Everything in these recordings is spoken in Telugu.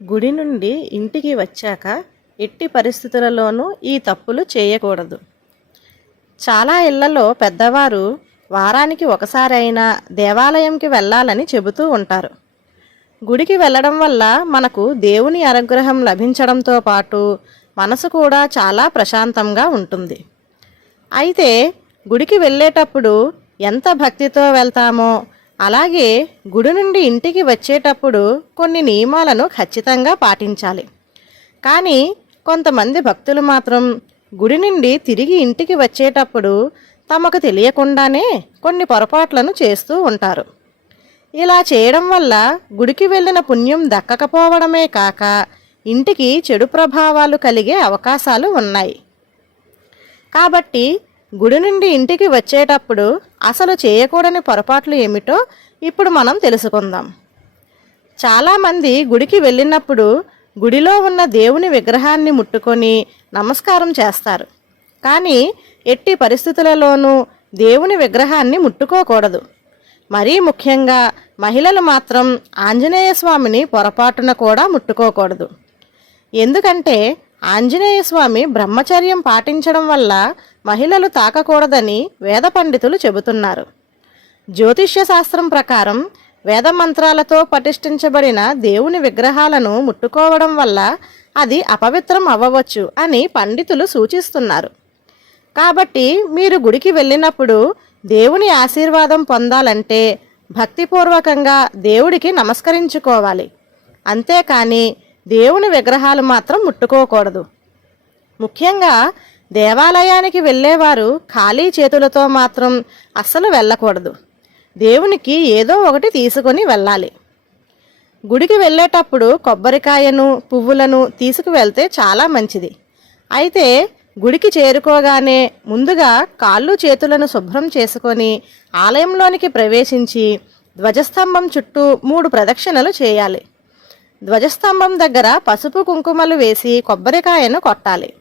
గుడి నుండి ఇంటికి వచ్చాక ఎట్టి పరిస్థితులలోనూ ఈ తప్పులు చేయకూడదు. చాలా ఇళ్ళలో పెద్దవారు వారానికి ఒకసారైనా దేవాలయంకి వెళ్ళాలని చెబుతూ ఉంటారు. గుడికి వెళ్ళడం వల్ల మనకు దేవుని అనుగ్రహం లభించడంతో పాటు మనసు కూడా చాలా ప్రశాంతంగా ఉంటుంది. అయితే గుడికి వెళ్ళేటప్పుడు ఎంత భక్తితో వెళ్తామో అలాగే గుడి నుండి ఇంటికి వచ్చేటప్పుడు కొన్ని నియమాలను ఖచ్చితంగా పాటించాలి. కానీ కొంతమంది భక్తులు మాత్రం గుడి నుండి తిరిగి ఇంటికి వచ్చేటప్పుడు తమకు తెలియకుండానే కొన్ని పొరపాట్లను చేస్తూ ఉంటారు. ఇలా చేయడం వల్ల గుడికి వెళ్ళిన పుణ్యం దక్కకపోవడమే కాక ఇంటికి చెడు ప్రభావాలు కలిగే అవకాశాలు ఉన్నాయి. కాబట్టి గుడి నుండి ఇంటికి వచ్చేటప్పుడు అసలు చేయకూడని పొరపాట్లు ఏమిటో ఇప్పుడు మనం తెలుసుకుందాం. చాలామంది గుడికి వెళ్ళినప్పుడు గుడిలో ఉన్న దేవుని విగ్రహాన్ని ముట్టుకొని నమస్కారం చేస్తారు. కానీ ఎట్టి పరిస్థితులలోనూ దేవుని విగ్రహాన్ని ముట్టుకోకూడదు. మరీ ముఖ్యంగా మహిళలు మాత్రం ఆంజనేయ స్వామిని పొరపాటున కూడా ముట్టుకోకూడదు. ఎందుకంటే ఆంజనేయ స్వామి బ్రహ్మచర్యం పాటించడం వల్ల మహిళలు తాకకూడదని వేద పండితులు చెబుతున్నారు. జ్యోతిష్య శాస్త్రం ప్రకారం వేద మంత్రాలతో పటిష్ఠించబడిన దేవుని విగ్రహాలను ముట్టుకోవడం వల్ల అది అపవిత్రం అవ్వవచ్చు అని పండితులు సూచిస్తున్నారు. కాబట్టి మీరు గుడికి వెళ్ళినప్పుడు దేవుని ఆశీర్వాదం పొందాలంటే భక్తిపూర్వకంగా దేవుడికి నమస్కరించుకోవాలి. అంతేకాని దేవుని విగ్రహాలు మాత్రం ముట్టుకోకూడదు. ముఖ్యంగా దేవాలయానికి వెళ్ళేవారు ఖాళీ చేతులతో మాత్రం అస్సలు వెళ్ళకూడదు. దేవునికి ఏదో ఒకటి తీసుకొని వెళ్ళాలి. గుడికి వెళ్ళేటప్పుడు కొబ్బరికాయను పువ్వులను తీసుకువెళ్తే చాలా మంచిది. అయితే గుడికి చేరుకోగానే ముందుగా కాళ్ళు చేతులను శుభ్రం చేసుకొని ఆలయంలోనికి ప్రవేశించి ధ్వజస్తంభం చుట్టూ మూడు ప్రదక్షిణలు చేయాలి. ధ్వజస్తంభం దగ్గర పసుపు కుంకుమలు వేసి కొబ్బరికాయను కొట్టాలి.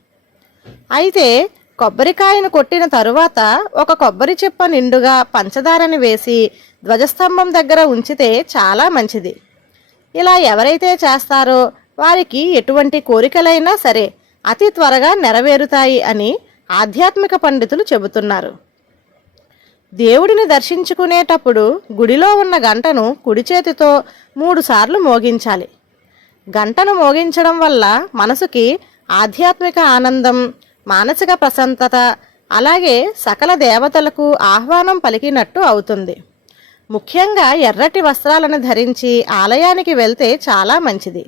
అయితే కొబ్బరికాయను కొట్టిన తరువాత ఒక కొబ్బరి చిప్ప నిండుగా పంచదారని వేసి ధ్వజస్తంభం దగ్గర ఉంచితే చాలా మంచిది. ఇలా ఎవరైతే చేస్తారో వారికి ఎటువంటి కోరికలైనా సరే అతి త్వరగా నెరవేరుతాయి అని ఆధ్యాత్మిక పండితులు చెబుతున్నారు. దేవుడిని దర్శించుకునేటప్పుడు గుడిలో ఉన్న గంటను కుడి చేతితో మూడుసార్లు మోగించాలి. గంటను మోగించడం వల్ల మనసుకి ఆధ్యాత్మిక ఆనందం మానసిక ప్రశాంతత అలాగే సకల దేవతలకు ఆహ్వానం పలికినట్టు అవుతుంది. ముఖ్యంగా ఎర్రటి వస్త్రాలను ధరించి ఆలయానికి వెళ్తే చాలా మంచిది.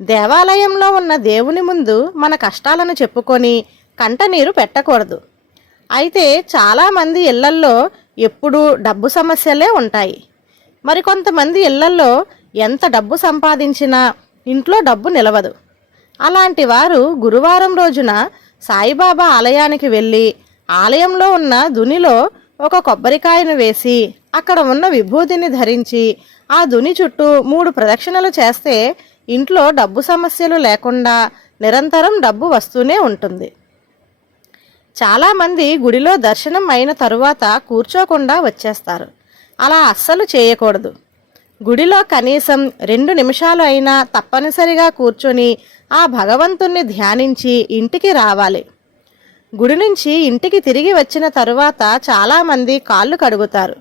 దేవాలయంలో ఉన్న దేవుని ముందు మన కష్టాలను చెప్పుకొని కంటనీరు పెట్టకూడదు. అయితే చాలామంది ఇళ్ళల్లో ఎప్పుడూ డబ్బు సమస్యలే ఉంటాయి. మరికొంతమంది ఇళ్ళల్లో ఎంత డబ్బు సంపాదించినా ఇంట్లో డబ్బు నిలవదు. అలాంటి వారు గురువారం రోజున సాయిబాబా ఆలయానికి వెళ్ళి ఆలయంలో ఉన్న దునిలో ఒక కొబ్బరికాయను వేసి అక్కడ ఉన్న విభూతిని ధరించి ఆ దుని చుట్టూ మూడు ప్రదక్షిణలు చేస్తే ఇంట్లో డబ్బు సమస్యలు లేకుండా నిరంతరం డబ్బు వస్తూనే ఉంటుంది. చాలామంది గుడిలో దర్శనం అయిన తరువాత కూర్చోకుండా వచ్చేస్తారు. అలా అస్సలు చేయకూడదు. గుడిలో కనీసం రెండు నిమిషాలు అయినా తప్పనిసరిగా కూర్చొని ఆ భగవంతుణ్ణి ధ్యానించి ఇంటికి రావాలి. గుడి నుంచి ఇంటికి తిరిగి వచ్చిన తరువాత చాలామంది కాళ్ళు కడుగుతారు.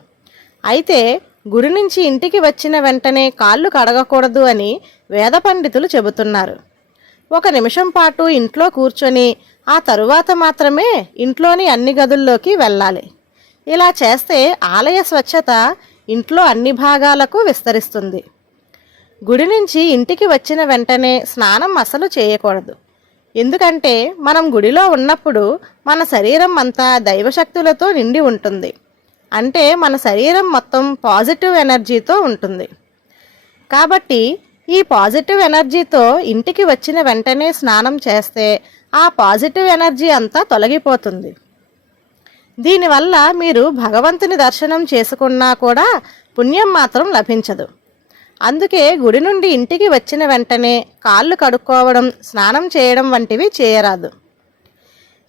అయితే గుడి నుంచి ఇంటికి వచ్చిన వెంటనే కాళ్ళు కడగకూడదు అని వేద పండితులు చెబుతున్నారు. ఒక నిమిషం పాటు ఇంట్లో కూర్చొని ఆ తరువాత మాత్రమే ఇంట్లోని అన్ని గదుల్లోకి వెళ్ళాలి. ఇలా చేస్తే ఆలయ స్వచ్ఛత ఇంట్లో అన్ని భాగాలకు విస్తరిస్తుంది. గుడి నుంచి ఇంటికి వచ్చిన వెంటనే స్నానం అసలు చేయకూడదు. ఎందుకంటే మనం గుడిలో ఉన్నప్పుడు మన శరీరం అంతా దైవశక్తులతో నిండి ఉంటుంది. అంటే మన శరీరం మొత్తం పాజిటివ్ ఎనర్జీతో ఉంటుంది. కాబట్టి ఈ పాజిటివ్ ఎనర్జీతో ఇంటికి వచ్చిన వెంటనే స్నానం చేస్తే ఆ పాజిటివ్ ఎనర్జీ అంతా తొలగిపోతుంది. దీనివల్ల మీరు భగవంతుని దర్శనం చేసుకున్నా కూడా పుణ్యం మాత్రం లభించదు. అందుకే గుడి నుండి ఇంటికి వచ్చిన వెంటనే కాళ్ళు కడుక్కోవడం స్నానం చేయడం వంటివి చేయరాదు.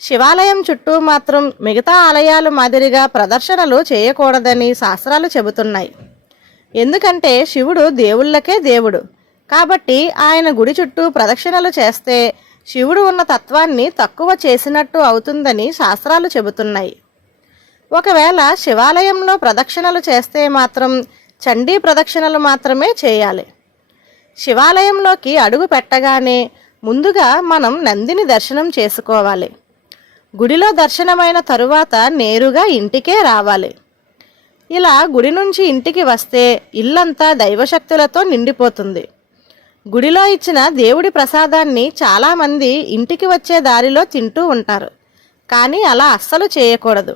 శివాలయం చుట్టూ మాత్రం మిగతా ఆలయాలు మాదిరిగా ప్రదర్శనలు చేయకూడదని శాస్త్రాలు చెబుతున్నాయి. ఎందుకంటే శివుడు దేవుళ్ళకే దేవుడు. కాబట్టి ఆయన గుడి చుట్టూ ప్రదక్షిణలు చేస్తే శివుడు ఉన్న తత్వాన్ని తక్కువ చేసినట్టు అవుతుందని శాస్త్రాలు చెబుతున్నాయి. ఒకవేళ శివాలయంలో ప్రదక్షిణలు చేస్తే మాత్రం చండీ ప్రదక్షిణలు మాత్రమే చేయాలి. శివాలయంలోకి అడుగు పెట్టగానే ముందుగా మనం నందిని దర్శనం చేసుకోవాలి. గుడిలో దర్శనమైన తరువాత నేరుగా ఇంటికే రావాలి. ఇలా గుడి నుంచి ఇంటికి వస్తే ఇల్లంతా దైవశక్తులతో నిండిపోతుంది. గుడిలో ఇచ్చిన దేవుడి ప్రసాదాన్ని చాలామంది ఇంటికి వచ్చే దారిలో తింటూ ఉంటారు. కానీ అలా అస్సలు చేయకూడదు.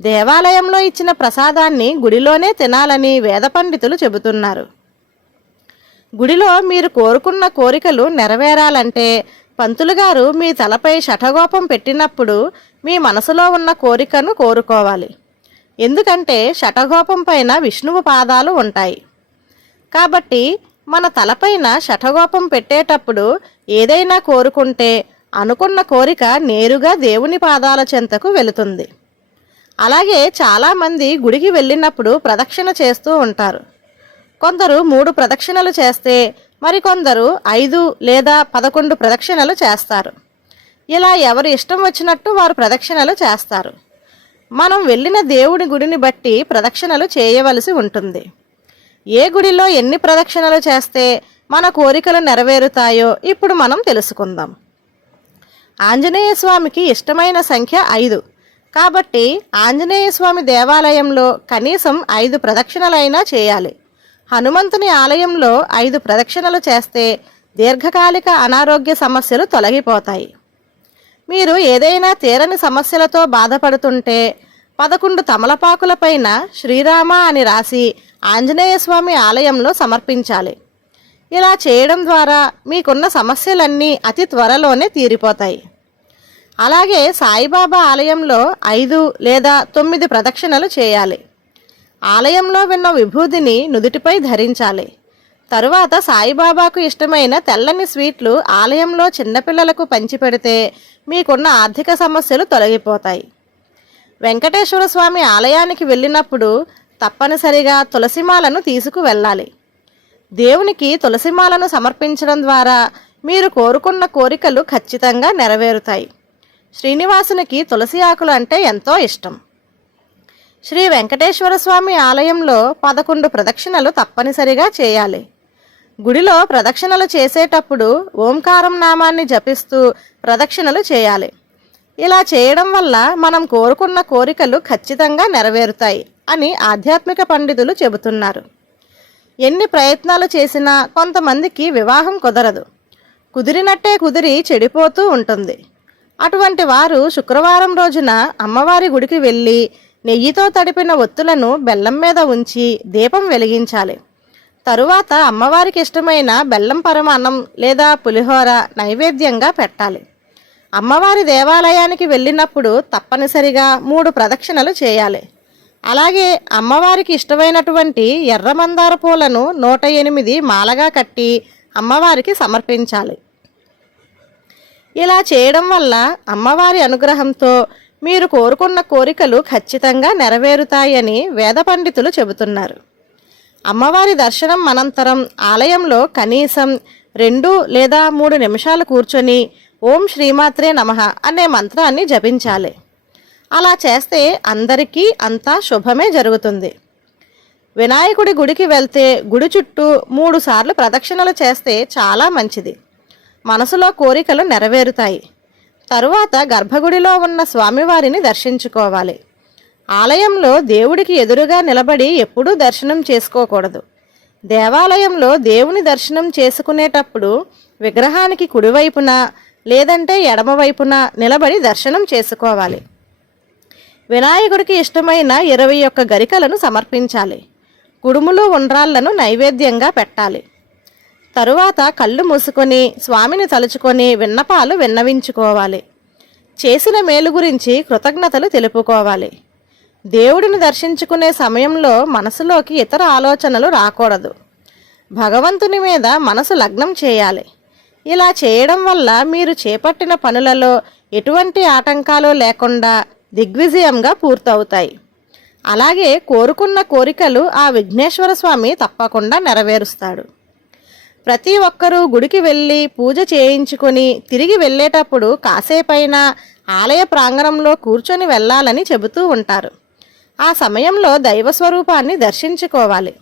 దేవాలయంలో ఇచ్చిన ప్రసాదాన్ని గుడిలోనే తినాలని వేద పండితులు చెబుతున్నారు. గుడిలో మీరు కోరుకున్న కోరికలు నెరవేరాలంటే పంతులు గారు మీ తలపై శఠగోపం పెట్టినప్పుడు మీ మనసులో ఉన్న కోరికను కోరుకోవాలి. ఎందుకంటే శఠగోపం పైన విష్ణువు పాదాలు ఉంటాయి. కాబట్టి మన తలపైన శఠగోపం పెట్టేటప్పుడు ఏదైనా కోరుకుంటే అనుకున్న కోరిక నేరుగా దేవుని పాదాల చెంతకు వెళుతుంది. అలాగే చాలామంది గుడికి వెళ్ళినప్పుడు ప్రదక్షిణ చేస్తూ ఉంటారు. కొందరు మూడు ప్రదక్షిణలు చేస్తే మరికొందరు ఐదు లేదా పదకొండు ప్రదక్షిణలు చేస్తారు. ఇలా ఎవరు ఇష్టం వచ్చినట్టు వారు ప్రదక్షిణలు చేస్తారు. మనం వెళ్ళిన దేవుడి గుడిని బట్టి ప్రదక్షిణలు చేయవలసి ఉంటుంది. ఏ గుడిలో ఎన్ని ప్రదక్షిణలు చేస్తే మన కోరికలు నెరవేరుతాయో ఇప్పుడు మనం తెలుసుకుందాం. ఆంజనేయ స్వామికి ఇష్టమైన సంఖ్య ఐదు. కాబట్టి ఆంజనేయ స్వామి దేవాలయంలో కనీసం ఐదు ప్రదక్షిణలైనా చేయాలి. హనుమంతుని ఆలయంలో ఐదు ప్రదక్షిణలు చేస్తే దీర్ఘకాలిక అనారోగ్య సమస్యలు తొలగిపోతాయి. మీరు ఏదైనా తీరని సమస్యలతో బాధపడుతుంటే పదకొండు తమలపాకులపైన శ్రీరామ అని రాసి ఆంజనేయ స్వామి ఆలయంలో సమర్పించాలి. ఇలా చేయడం ద్వారా మీకున్న సమస్యలన్నీ అతి త్వరలోనే తీరిపోతాయి. అలాగే సాయిబాబా ఆలయంలో ఐదు లేదా తొమ్మిది ప్రదక్షిణలు చేయాలి. ఆలయంలో విన్న విభూతిని నుదుటిపై ధరించాలి. తరువాత సాయిబాబాకు ఇష్టమైన తెల్లని స్వీట్లు ఆలయంలో చిన్నపిల్లలకు పంచిపెడితే మీకున్న ఆర్థిక సమస్యలు తొలగిపోతాయి. వెంకటేశ్వర స్వామి ఆలయానికి వెళ్ళినప్పుడు తప్పనిసరిగా తులసిమాలను తీసుకు వెళ్ళాలి దేవునికి తులసిమాలను సమర్పించడం ద్వారా మీరు కోరుకున్న కోరికలు ఖచ్చితంగా నెరవేరుతాయి. శ్రీనివాసునికి తులసి ఆకులు అంటే ఎంతో ఇష్టం. శ్రీ వెంకటేశ్వర స్వామి ఆలయంలో పదకొండు ప్రదక్షిణలు తప్పనిసరిగా చేయాలి. గుడిలో ప్రదక్షిణలు చేసేటప్పుడు ఓంకారం నామాన్ని జపిస్తూ ప్రదక్షిణలు చేయాలి. ఇలా చేయడం వల్ల మనం కోరుకున్న కోరికలు ఖచ్చితంగా నెరవేరుతాయి అని ఆధ్యాత్మిక పండితులు చెబుతున్నారు. ఎన్ని ప్రయత్నాలు చేసినా కొంతమందికి వివాహం కుదరదు. కుదిరినట్టే కుదిరి చెడిపోతూ ఉంటుంది. అటువంటి వారు శుక్రవారం రోజున అమ్మవారి గుడికి వెళ్ళి నెయ్యితో తడిపిన ఒత్తులను బెల్లం మీద ఉంచి దీపం వెలిగించాలి. తరువాత అమ్మవారికి ఇష్టమైన బెల్లం పరమాన్నం లేదా పులిహోర నైవేద్యంగా పెట్టాలి. అమ్మవారి దేవాలయానికి వెళ్ళినప్పుడు తప్పనిసరిగా మూడు ప్రదక్షిణలు చేయాలి. అలాగే అమ్మవారికి ఇష్టమైనటువంటి ఎర్ర మందార పూలను నూట ఎనిమిది మాలగా కట్టి అమ్మవారికి సమర్పించాలి. ఇలా చేయడం వల్ల అమ్మవారి అనుగ్రహంతో మీరు కోరుకున్న కోరికలు ఖచ్చితంగా నెరవేరుతాయని వేద పండితులు చెబుతున్నారు. అమ్మవారి దర్శనం అనంతరం ఆలయంలో కనీసం రెండు లేదా మూడు నిమిషాలు కూర్చొని ఓం శ్రీమాత్రే నమః అనే మంత్రాన్ని జపించాలి. అలా చేస్తే అందరికీ అంతా శుభమే జరుగుతుంది. వినాయకుడి గుడికి వెళ్తే గుడి చుట్టూ మూడు సార్లు ప్రదక్షిణలు చేస్తే చాలా మంచిది. మనసులో కోరికలు నెరవేరుతాయి. తరువాత గర్భగుడిలో ఉన్న స్వామివారిని దర్శించుకోవాలి. ఆలయంలో దేవుడికి ఎదురుగా నిలబడి ఎప్పుడూ దర్శనం చేసుకోకూడదు. దేవాలయంలో దేవుని దర్శనం చేసుకునేటప్పుడు విగ్రహానికి కుడివైపున లేదంటే ఎడమవైపున నిలబడి దర్శనం చేసుకోవాలి. వినాయకుడికి ఇష్టమైన ఇరవై ఒక్క గరికలను సమర్పించాలి. కుడుములు ఉండ్రాళ్ళను నైవేద్యంగా పెట్టాలి. తరువాత కళ్ళు మూసుకొని స్వామిని తలుచుకొని విన్నపాలు విన్నవించుకోవాలి. చేసిన మేలు గురించి కృతజ్ఞతలు తెలుపుకోవాలి. దేవుడిని దర్శించుకునే సమయంలో మనసులోకి ఇతర ఆలోచనలు రాకూడదు. భగవంతుని మీద మనసు లగ్నం చేయాలి. ఇలా చేయడం వల్ల మీరు చేపట్టిన పనులలో ఎటువంటి ఆటంకాలు లేకుండా దిగ్విజయంగా పూర్తవుతాయి. అలాగే కోరుకున్న కోరికలు ఆ విఘ్నేశ్వర స్వామి తప్పకుండా నెరవేరుస్తాడు. ప్రతి ఒక్కరూ గుడికి వెళ్ళి పూజ చేయించుకొని తిరిగి వెళ్ళేటప్పుడు కాసేపైనా ఆలయ ప్రాంగణంలో కూర్చొని వెళ్ళాలని చెబుతూ ఉంటారు. ఆ సమయంలో దైవ స్వరూపాన్ని దర్శించుకోవాలి.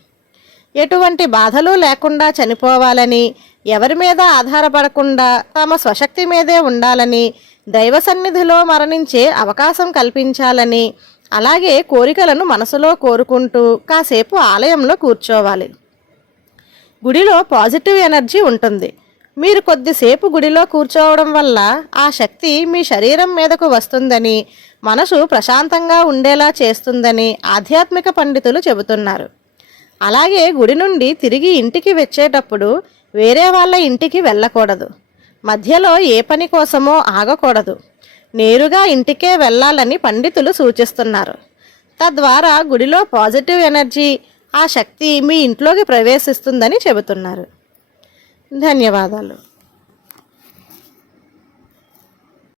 ఎటువంటి బాధలు లేకుండా చనిపోవాలని ఎవరి మీద ఆధారపడకుండా తమ స్వశక్తి మీదే ఉండాలని దైవ సన్నిధిలో మరణించే అవకాశం కల్పించాలని అలాగే కోరికలను మనసులో కోరుకుంటూ కాసేపు ఆలయంలో కూర్చోవాలి. గుడిలో పాజిటివ్ ఎనర్జీ ఉంటుంది. మీరు కొద్దిసేపు గుడిలో కూర్చోవడం వల్ల ఆ శక్తి మీ శరీరం మీదకు వస్తుందని మనసు ప్రశాంతంగా ఉండేలా చేస్తుందని ఆధ్యాత్మిక పండితులు చెబుతున్నారు. అలాగే గుడి నుండి తిరిగి ఇంటికి వచ్చేటప్పుడు వేరే వాళ్ళ ఇంటికి వెళ్ళకూడదు. మధ్యలో ఏ పని కోసమో ఆగకూడదు. నేరుగా ఇంటికే వెళ్ళాలని పండితులు సూచిస్తున్నారు. తద్వారా గుడిలో పాజిటివ్ ఎనర్జీ ఆ శక్తి మీ ఇంట్లోకి ప్రవేశిస్తుందని చెబుతున్నారు. ధన్యవాదాలు.